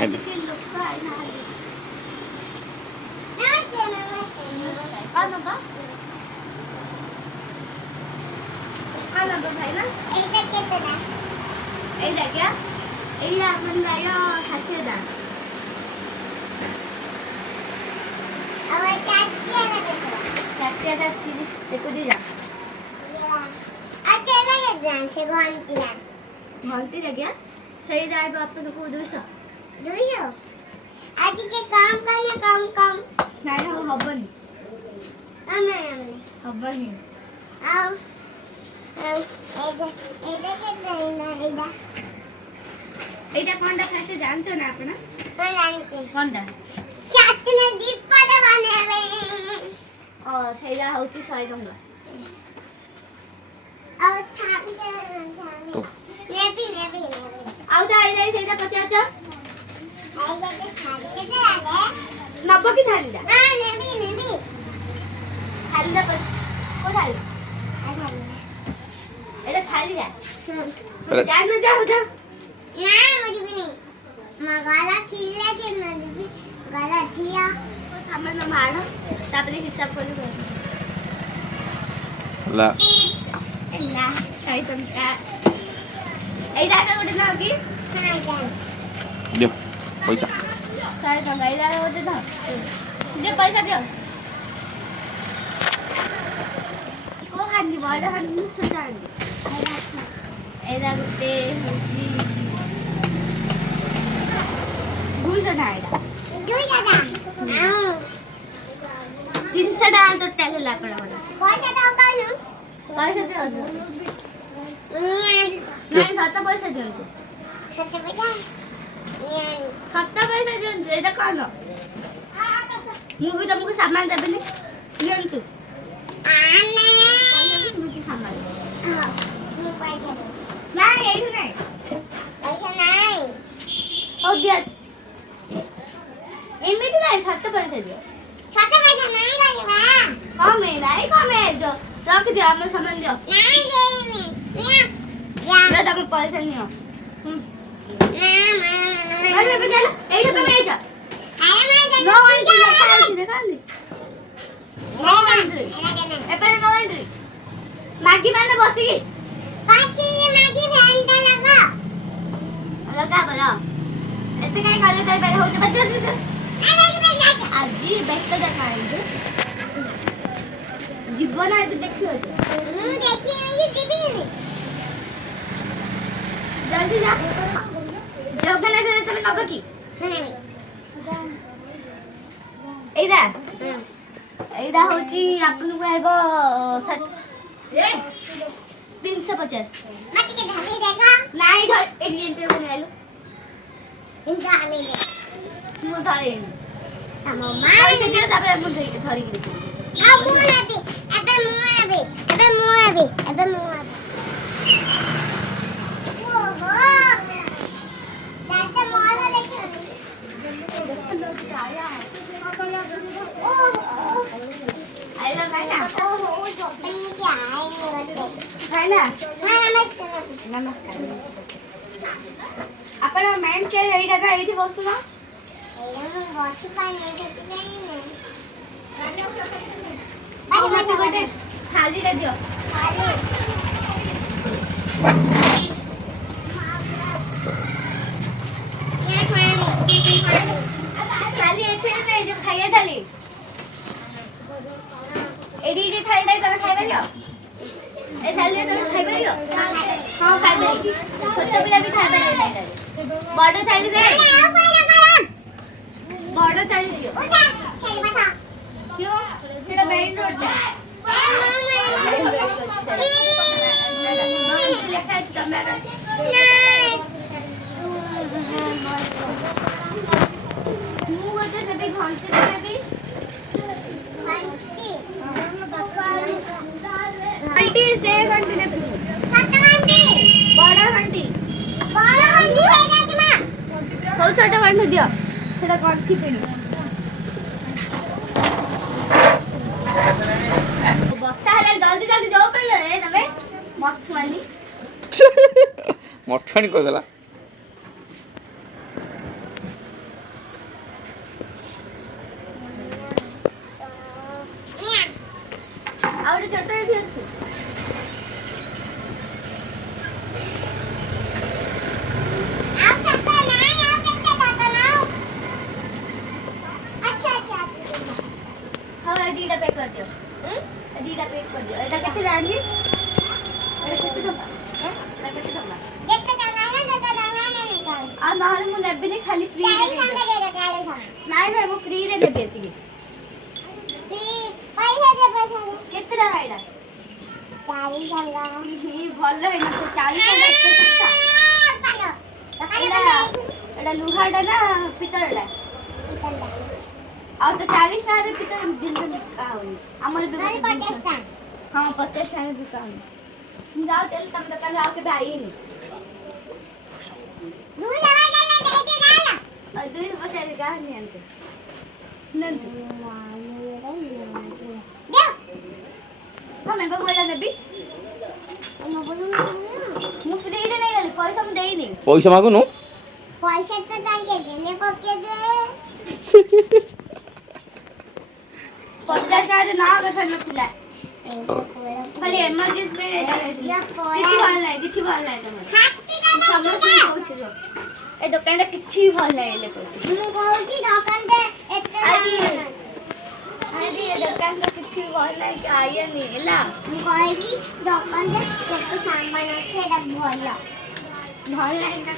आजकल लोग का है ना नमस्ते खाना तो भाई ना ऐसा कितना ऐसा क्या ऐसा अपन लाया 60,000 अब क्या ना 30 देखो दी जा अच्छा लगे ध्यान से घंटी लग गया सही जाए तो अपन को 200 आज के काम करना काम नहीं हो हबन नहीं हबन आओ এইটা কোনটা ফ্যাশে জানছো না আপনা হ্যাঁ জানছি কোনটা চাটনে দীপটা বানাবে ও সেইটা হচ্ছে 100 টাকা আর থাকলে নেবি আউ দা এই সেইটা পচাছ আইদাকে ছাড়তে লাগে নব কি থালিটা হ্যাঁ নেবি থালিটা কোথায় এটা থালি যা জানো যাও না মজবনি মাগালা ঠিলা না দিবি গালা ঠিয়া তো সামনে মারো তারপরে হিসাব করে লা না চাই তোমরা এই টাকা ওটা নাও কি হ্যাঁ জান দিও পয়সা চাই তোমরা এই টাকা ওটা দাও যে পয়সা দিও কো হানি বড় হানি ছোট হানি এরা করতে হচ্ছে 200 টাকা 300 টাকা তো তেল লাগবে পয়সা দাও কেন পয়সা দিও नहीं सत्ता पैसा दियो सत्ता पैसा दियो एटा कोन मु भी तुमको सामान देबनी लियंतु आने स्मृति सामान ना एठु नहीं पैसा नहीं ओ दिया एमिति नहीं सत्ता पैसा दियो सत्ता पैसा नहीं रहबा कम है जो रख दियो हमर सामान दियो नहीं देनी या तम पैसा नियो अरे बे चल एठु कम एज अरे मैं नो एंट्री देखा ली नो एंट्री एपरे नो एंट्री मागी माने बसी पाछी मागी फैनटा लगा बोला एते काई खाले ताई बेरे होते बच्चे अरे की जाय आजी बेस्ट देखा है जीवन है तो देखियो देखी ये जीबी नहीं जल्दी जा जोगना से तुम कब की सुनेबी एदा होची आपन को आइबो 350 मत के धरे देगा नहीं धर एडियंट को नेलो इनका ले ले मु धरे तमो मां से दे तापर मु धरी के आ मु आबे एबे मु आबे ओहो दादा मोरा देख आया ओहो आइला भाईला ओहो शॉपिंग में क्या आए भाईला हां नमस्कार आपण मैम के एइटा का एइठी बसुना एइला बसु पानी एइठी नहीं अरे मत गोटे थाली रे दियो थाली थाली ऐसे नहीं जो खाइए थाली एडी थाली टाइप का खाइ परियो ए थाली तो खाइ परियो हां खाइ परियो छोटा पिला भी खाइ परियो बड़ थाली रे बड़ थाली दियो खेल बता क्यों तेरा मेन रोड है लेखा है तुम्हारा मु वजह से भी घंटे से भी घंटी से घंटी ने बड़ा घंटी होएगा तुम बहुत छोटा घंटी दियो सेटा कथि पिनी बक्सा हले जल्दी जाओ पड़ले रे तबे मस्त वाली मठवानी कर देला ତାହେଲେ ମୁଁ ନେବିନି ଖାଲି ଫ୍ରି ରେ ଦେଇଦିଅ। ନାଇଁ ନାଇଁ ମୁଁ ଫ୍ରି ରେ ନେବି ଏତିକି। କେତେ ଟଙ୍କା ଏଇଟା? 40 ଟଙ୍କା। ଭଲ ହେଇନଥିବ 40 ଟଙ୍କା ଏଇଟା ଲୁହାଟା ନା ପିତଳଟା? ଆଉ ତ 40 ଟଙ୍କାରେ ପିତଳ ଜିନିଷ ବିକା ହଉନି ଆମର ବି 50 ଟଙ୍କା। ହଁ 50 ଟଙ୍କାରେ ବିକା ହଉନି। ମୁଁ ଯାଉ ତାହେଲେ ତମ ଦୋକାନରେ ଆଉ କେବେ ଆଇନି। ଦୁଇ ପଚାରି ଗାଁ ନିଅନ୍ତୁ ନିଅନ୍ତୁ। ତମେ ବା କହିଲା ନେବି। ମୁଁ ଫ୍ରିରେ ନେଇଗଲି ପଇସା ମୁଁ ଦେଇନି। ପଇସା ମାଗୁନୁ। ପଇସା ତ ତାଙ୍କେ ଦେଲେ ପକେଇଦେ। 50 ଟଙ୍କାରେ ନା କଥା ନଥିଲା। ଖାଲି ଏମର୍ଜେନ୍ସି ପାଇଁ ଏଇଟା ନେଇଥିଲି। କିଛି ଭଲ ନାହିଁ ତମର। ସମସ୍ତଙ୍କୁ କହୁଛି ଏ ଦୋକାନଟା କିଛି ଭଲ ଲାଗିଲେ କହୁଛି। ମୁଁ କହୁଛି ଦୋକାନଟା ଏତେ ଆରେ ଏ ଦୋକାନଟା କିଛି ଭଲ ନାହିଁ ଆଇନି ହେଲା। ମୁଁ କହିଲି ଦୋକାନଟା କେତେ ସାମାନ ଅଛି ଏଇଟା ଭଲ। ଭଲ ଲାଗିଲା।